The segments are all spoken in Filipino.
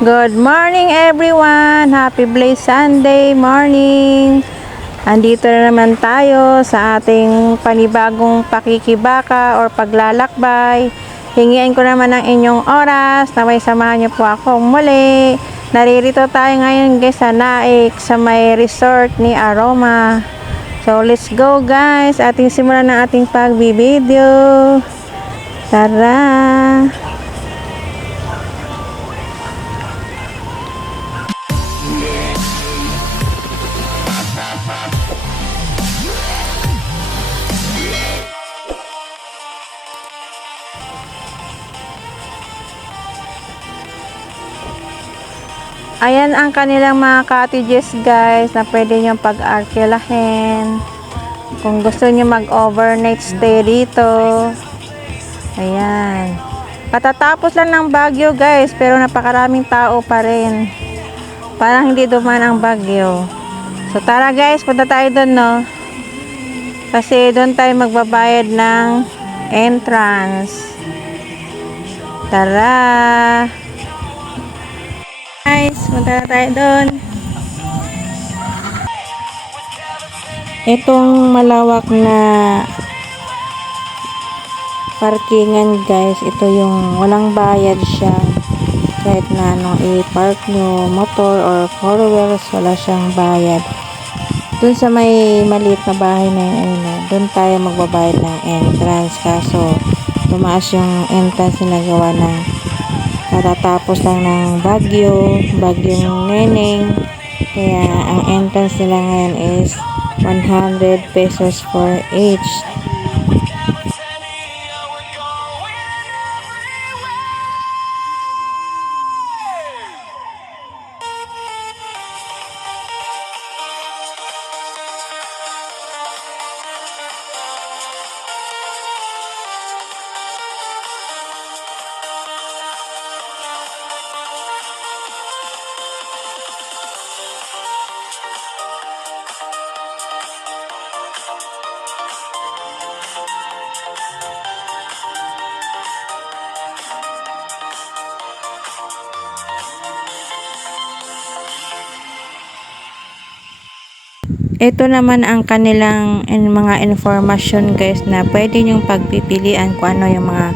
Good morning everyone! Happy Blaze Sunday morning! Andito na naman tayo sa ating panibagong pakikibaka or paglalakbay. Hingiin ko naman ang inyong oras na may samahan niyo po ako muli. Naririto tayo ngayon guys sa Naik sa may resort ni Aroma. So let's go guys! Ating simulan ng ating pagbibideo. Tara! Ayan ang kanilang mga cottages guys na pwede nyo pag-arkilahin kung gusto nyo mag-overnight stay dito. Ayan, patatapos lang ng bagyo guys, pero napakaraming tao pa rin, parang hindi dumaan ang bagyo. So tara guys, punta tayo doon, no, kasi doon tayo magbabayad ng entrance. Tara guys, punta na tayo doon. Itong malawak na parkingan guys, ito yung walang bayad siya. Kahit na i-park nyo motor or four wheels, wala siyang bayad. Doon sa may maliit na bahay na yun, doon tayo magbabayad ng entrance. Kaso tumaas yung entrance na nagawa ng katatapos lang ng bagyong Neneng. Kaya ang entrance nila ngayon is 100 pesos for each. Ito naman ang kanilang mga informasyon guys na pwede nyong pagpipilian kung ano yung mga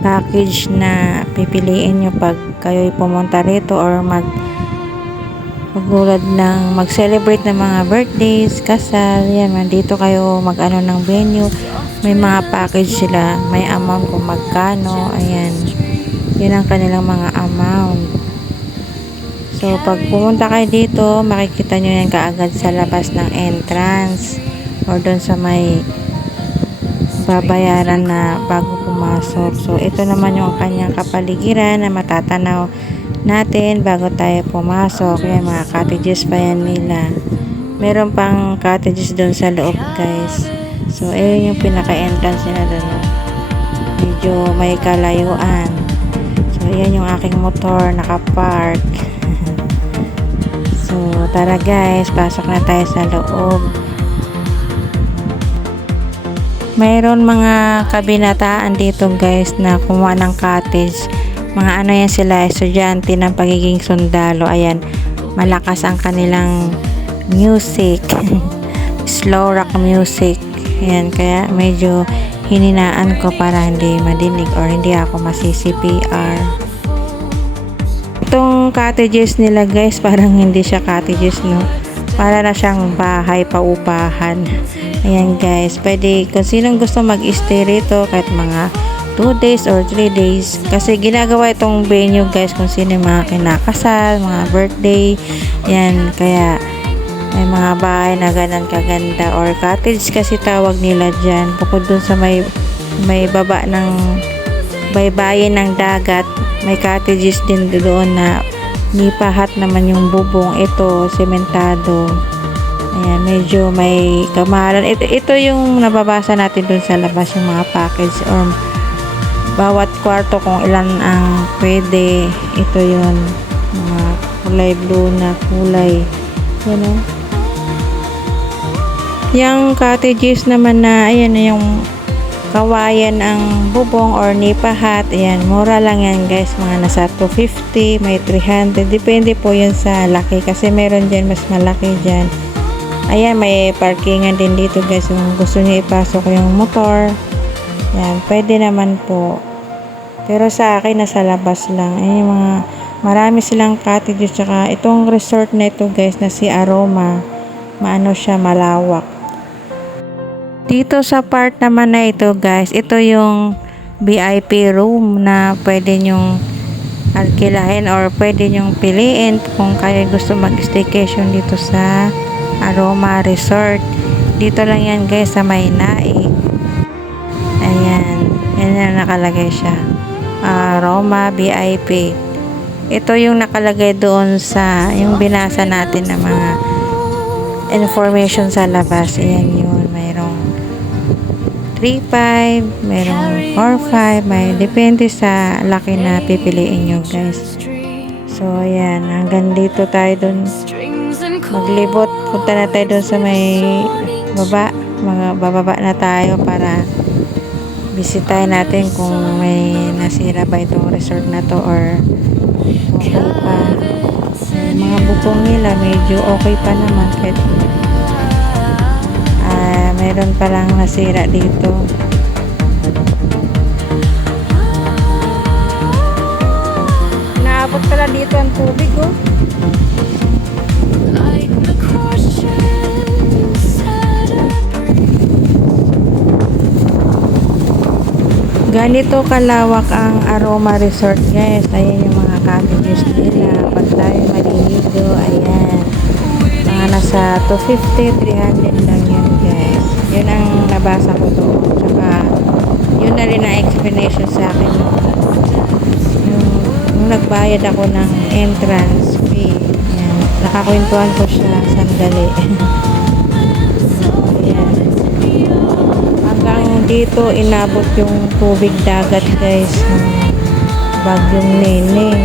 package na pipiliin nyo pag kayo'y pumunta rito or magulad ng mag-celebrate ng mga birthdays, kasal. Yan, dito kayo mag-ano ng venue. May mga package sila, may amount kung magkano. Ayan, yun ang kanilang mga amount. So, pag pumunta kayo dito, makikita nyo yan kaagad sa labas ng entrance or doon sa may babayaran na bago pumasok. So, ito naman yung kanyang kapaligiran na matatanaw natin bago tayo pumasok. Yan, mga cottages pa yan nila. Meron pang cottages doon sa loob guys. So, ayun yung pinaka-entrance nila doon. Medyo may kalayuan. So, yan yung aking motor nakapark. So, tara guys, pasok na tayo sa loob. Mayroon mga kabinataan dito guys na kumuha ng cottage. Mga ano yan sila, estudyante ng pagiging sundalo. Ayan, malakas ang kanilang music. Slow rock music. Ayan, kaya medyo hininaan ko para hindi madinig or hindi ako masi-CPR. Itong cottages nila guys, parang hindi siya cottages, no, para na siyang bahay paupahan. Ayan guys, pwede kung sinong gusto mag-stay rito kahit mga 2 days or 3 days, kasi ginagawa itong venue guys kung sino yung mga kinakasal, mga birthday. Ayan, kaya may mga bahay na ganun kaganda or cottage kasi tawag nila dyan. Bukod dun sa may baba ng baybayin ng dagat, may cottages din doon na nipahat naman yung bubong. Ito, sementado. Ayan, medyo may kamahalan. Ito yung nababasa natin doon sa labas, yung mga package or bawat kwarto kung ilan ang pwede. Ito yun, mga kulay blue na kulay. Yan o. Yung cottages naman na, ayan, yung kawayan ang bubong or nipahat. Ayan, mura lang yan guys. Mga nasa 250, may 300. Depende po yun sa laki. Kasi meron dyan mas malaki dyan. Ayan, may parkingan din dito guys. Kung gusto niyo ipasok yung motor. Ayan, pwede naman po. Pero sa akin, nasa labas lang. Ayan yung mga, marami silang cottages. Tsaka itong resort na ito guys, na si Aroma. Maano siya, malawak. Dito sa part naman na ito guys, ito yung VIP room na pwede nyong alkilahin or pwede nyong piliin kung kayo gusto mag-staycation dito sa Aroma Resort. Dito lang yan guys sa may Naik. Ayan, yan na nakalagay siya. Aroma VIP. Ito yung nakalagay doon sa yung binasa natin na mga information sa labas. Ayan yun, mayroong 3.5, mayroong 4.5, may depende sa laki na pipiliin nyo guys. So ayan, hanggang dito tayo dun maglibot. Punta na tayo dun sa may baba, bababa na tayo para bisitahin natin kung may nasira ba itong resort na to or okay pa. Mga bubong nila medyo okay pa naman kahit meron palang nasira dito. Naabot pala dito ang tubig oh. Ganito kalawak ang Aroma Resort guys. Ayan yung mga cottages nila. Pag tayo maliligo, ayan. Mga nasa 250, 300 lang yan guys. Yun ang nabasa ko doon. Tsaka yun na rin ang explanation sa akin. Yung nagbayad ako ng entrance fee. Ayan. Nakakwentuhan ko siya sandali. Ayan. Hanggang dito inabot yung tubig dagat guys ng bagyong Neneng.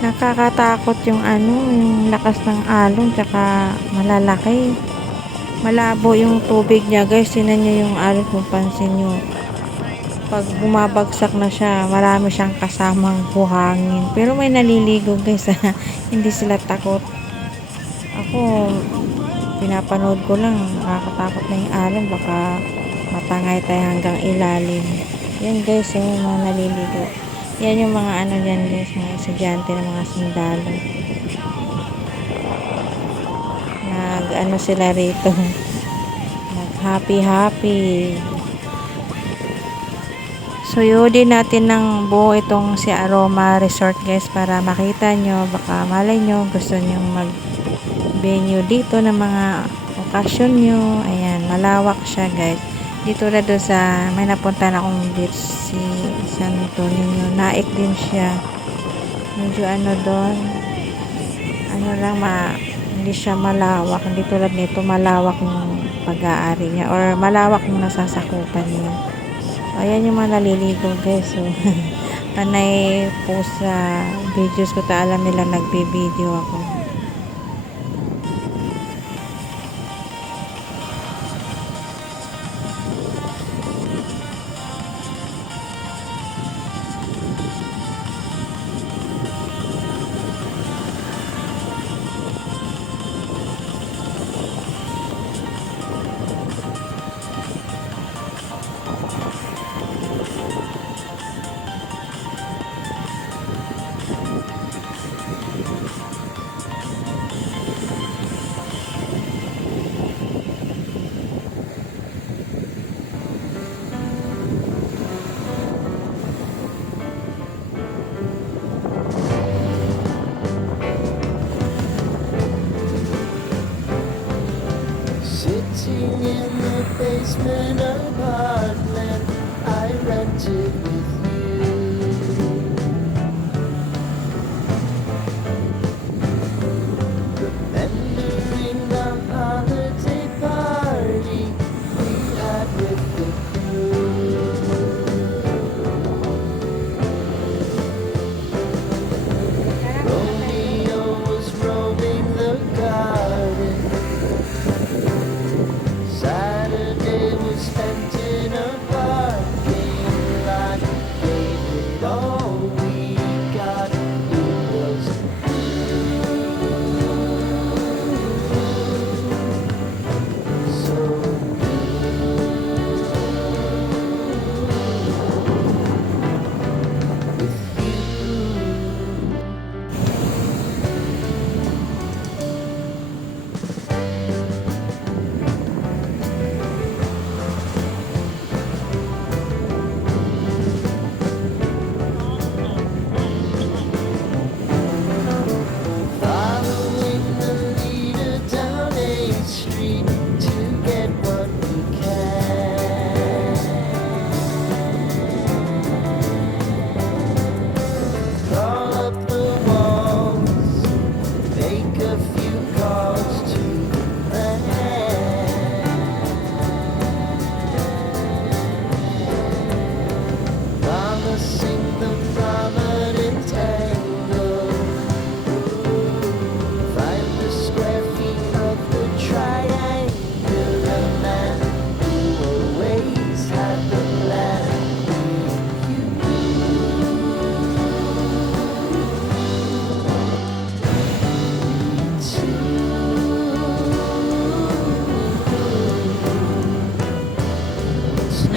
Nakakatakot yung yung lakas ng alon tsaka malalaki. Malabo yung tubig niya guys. Tinan niyo yung alon kung pansin niyo. Pag bumabagsak na siya, marami siyang kasamang buhangin. Pero may naliligo guys. Hindi sila takot. Ako, pinapanood ko lang. Nakakatakot na yung alon. Baka matangay tayo hanggang ilalim. Yan guys, yung mga naliligo. Yan yung mga dyan guys, mga estudyante ng mga sundalo. Sila rito. Nag happy. Suyudin natin ng buo itong si Aroma Resort guys para makita nyo, baka malay nyo gusto nyo mag venue dito ng mga okasyon nyo. Ayan, malawak siya guys. Dito na doon sa may napunta na akong beach si Santo Niño. Naik din siya. Medyo ano doon, ano lang hindi siya malawak. Hindi tulad nito malawak yung pag-aari niya or malawak yung nasasakupan niya. Ayan yung mga naliligo guys. So, panay po sa videos ko ta alam nila nagbi-video ako. Sitting in the basement apartment I rented with you. Remembering the holiday party we had with the crew. Romeo was roaming the garden. Saturday was spent in a parking lot. Gave it all we got. It was so with you. Following the leader down 8th Street to get what we can. Crawl up the walls, make a few calls to the Mama sing the prominent tango. Find the square feet of the triangular man who always had the plan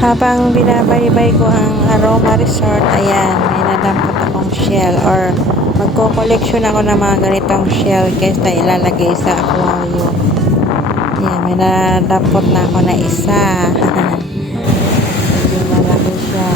Habang binabaybay ko ang Aroma Resort, ayan, may nadampot akong shell or magko-collection ako ng mga ganitong shell guys na ilalagay sa aquarium. Ayan, may nadampot na ako na isa. Medyo malaki siya.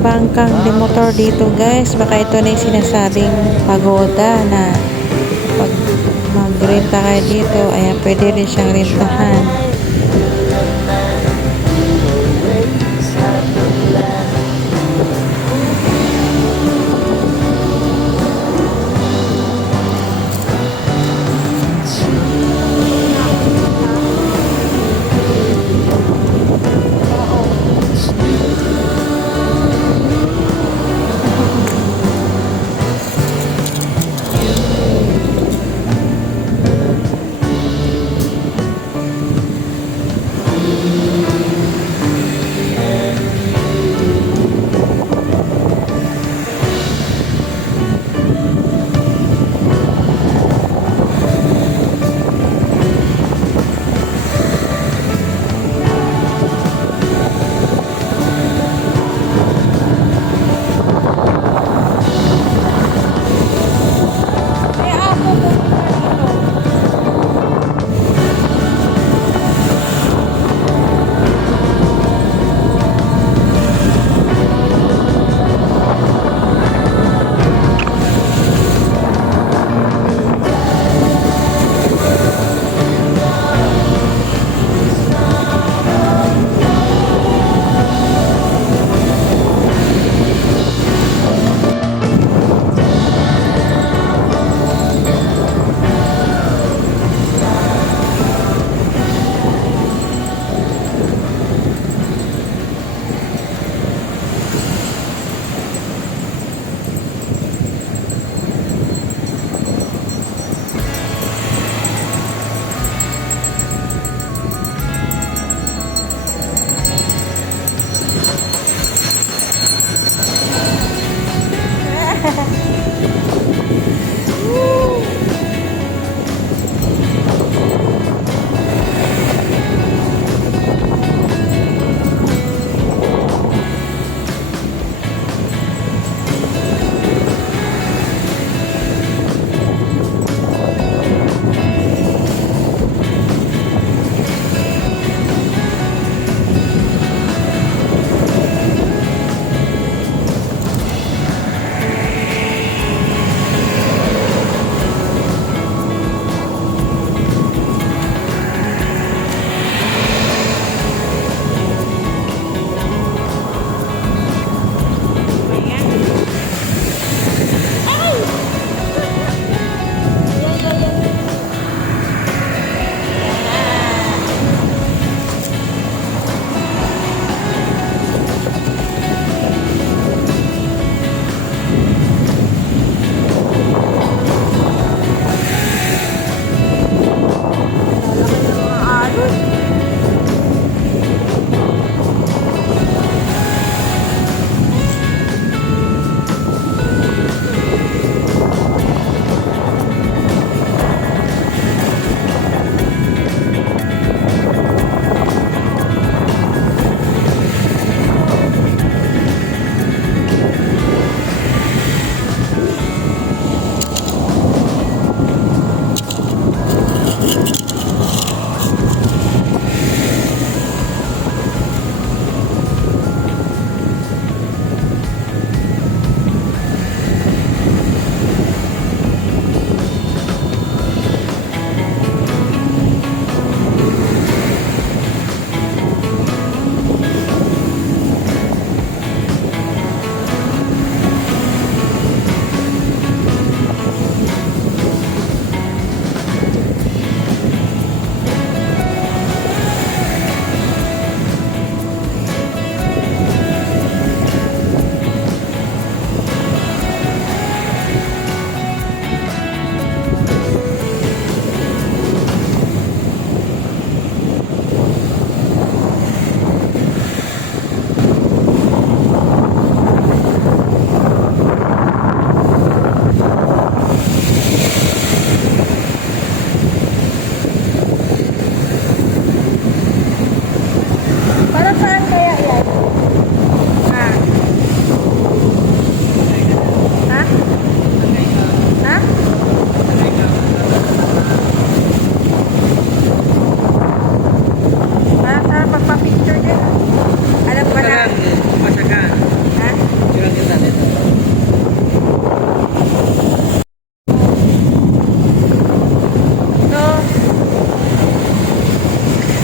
bangkang de motor dito guys. Baka ito na yung sinasabing pagoda na pag magrenta kayo dito, ayan, pwede rin siyang rentahan. Always had the plan.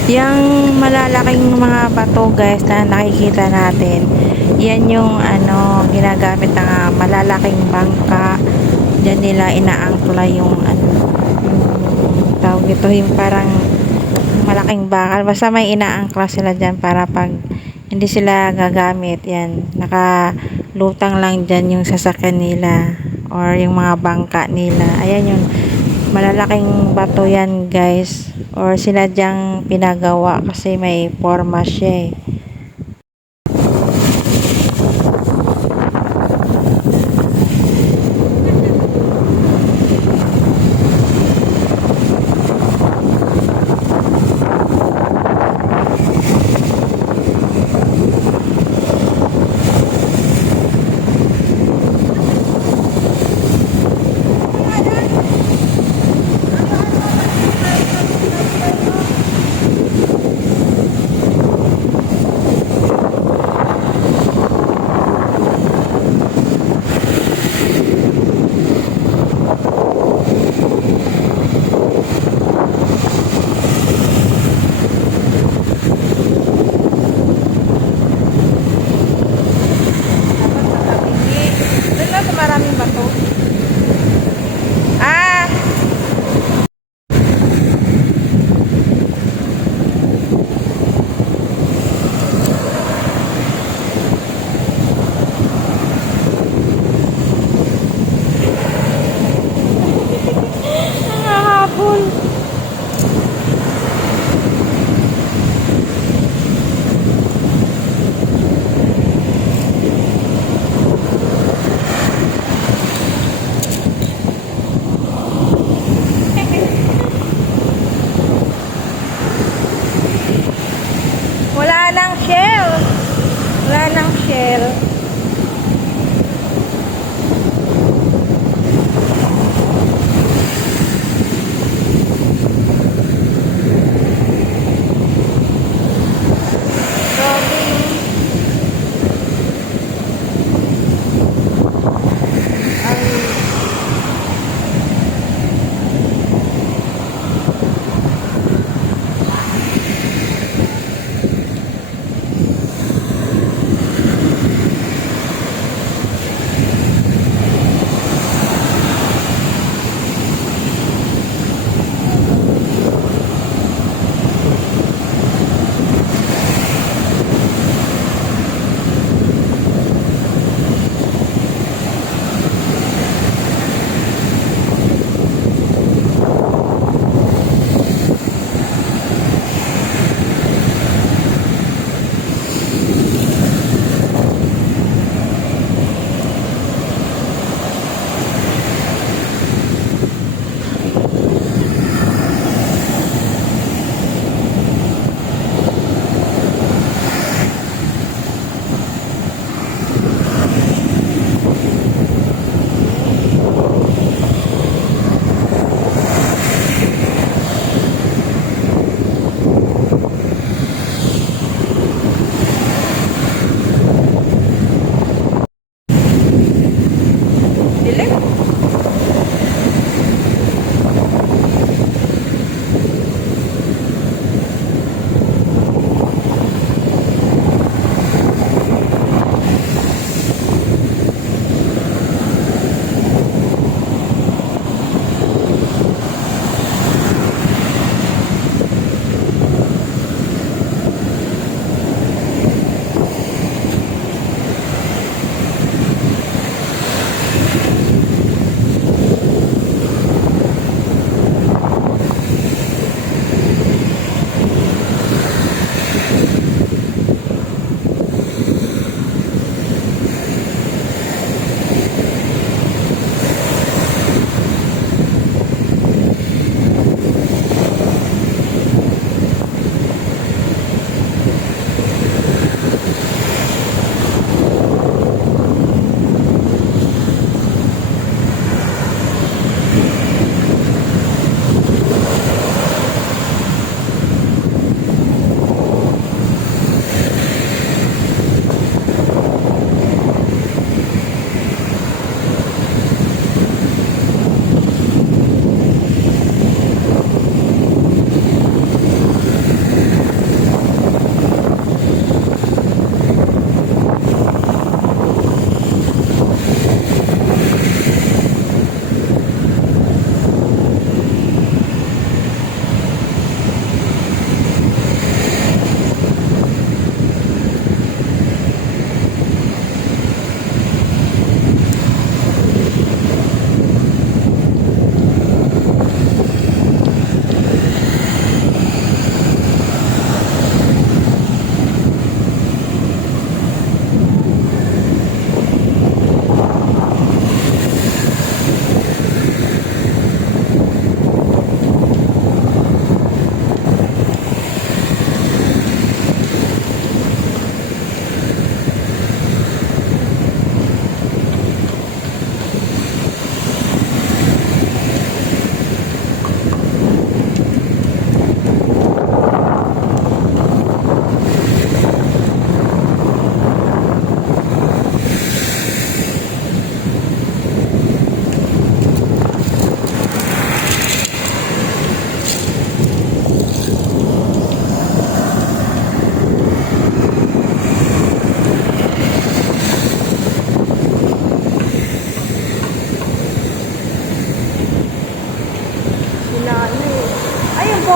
Yung malalaking mga bato guys na nakikita natin, yan yung ginagamit ng malalaking bangka. Diyan nila inaangkla yung yung tawag ito, yung parang malaking bakal. Basta may inaangkla sila dyan para pag hindi sila gagamit, yan, nakalutang lang dyan yung sasakyan nila or yung mga bangka nila. Ayan yung malalaking bato yan guys, or sinadyang pinagawa kasi may forma siya eh.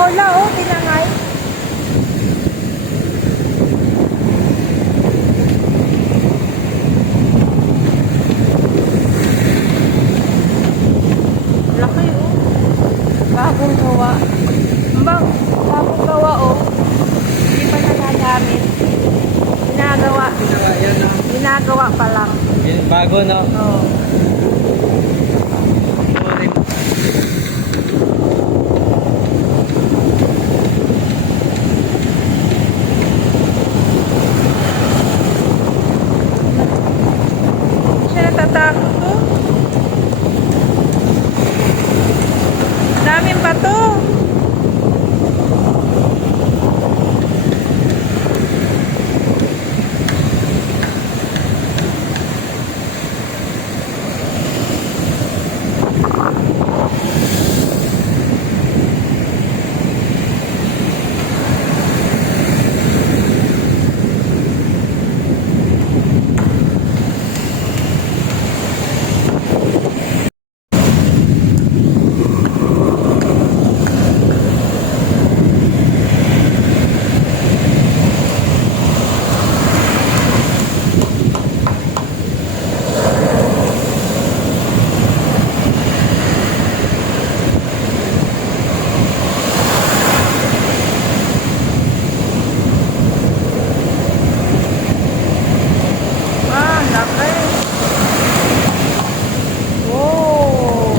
Paula, oh, tinangay. Laki, oh. Bagong gawa. Bagong gawa, oh. Hindi pa nagagamit. Ginagawa. Yan na. Ginagawa pa lang. Bago, no? Oo. Sorry. Siya natatakot to. Daming bato. Ah, laki. Oh.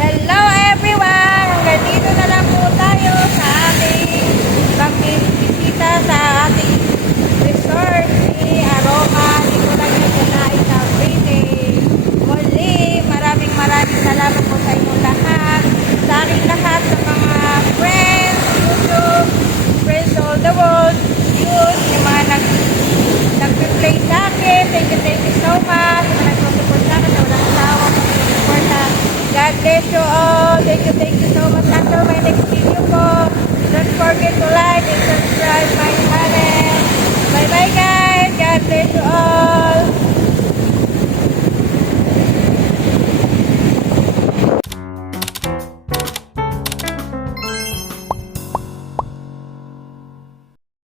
Hello everyone! Hanggang dito na lang po tayo sa ating pagbisita sa ating resort ni Aroma. Dito lang yung Tanay Cavite. Muli, maraming salamat po sa inyong lahat. Sa aking lahat sa mga friends, YouTube, friends all the world, yun, yung mga nag-replay sa akin. Thank you so much. Yung mga nag-support sa akin, walang asawa, support na. God bless you all. Thank you so much. Until my next video po. Don't forget to like and subscribe my channel. Bye bye guys. God bless you all.